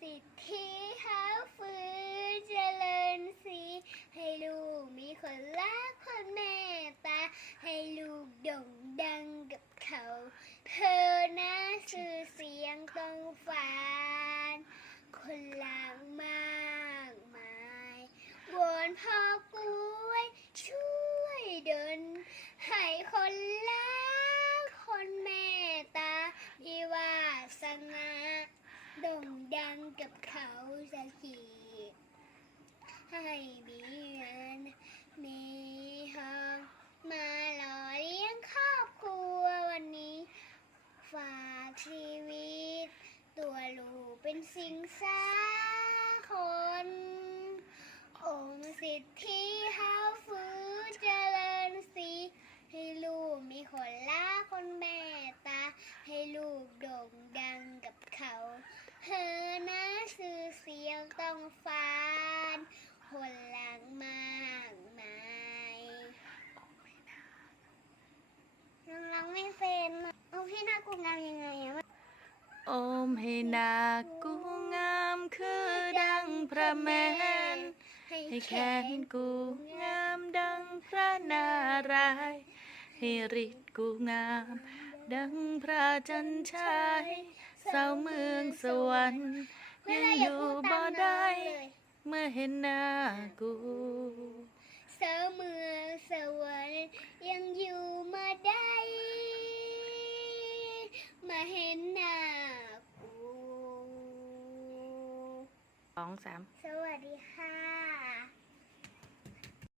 สิทธิเขาฟื้นเจริญสีให้ลูกมีคนรักคนแม่ตา ให้ลูกโด่งดังกับเขา เธอนะชื่อสียงต้องฝัน คนหลางมากมาย วอนพ่อกล้วยช่วยเดิน ให้คนรักคนแม่ตาที่ว่าสง่าโด่งดังกับเขา ขีให้มีเงินมีทองมาหล่อเลี้ยงครอบครัววันนี้ ฝากชีวิต ตัวลูกเป็นสิ่งสาคน องค์สิทธิเฮาฟื้นเจริญสีให้ลูกมีคนรักคนแม่ตา ให้ลูกโด่งดังกับเขาเธอนะชื่อเสียงต้องฟานคนหลังมากมาย ยังร้องไม่เป็นอะเอาพี่นากูงามยังไงอะโอมให้นากูงามคือดังพระแมน ให้แขนกูงามดังพระนารายณ์ให้ฤทธิ์กูงาม ดังพระจันทรายเสาเมืองสวรรค์ยังอยู่บ่ได้ เมื่อเห็นหน้ากูเสาเมืองสวรรค์ สองสามสวัสดีค่ะ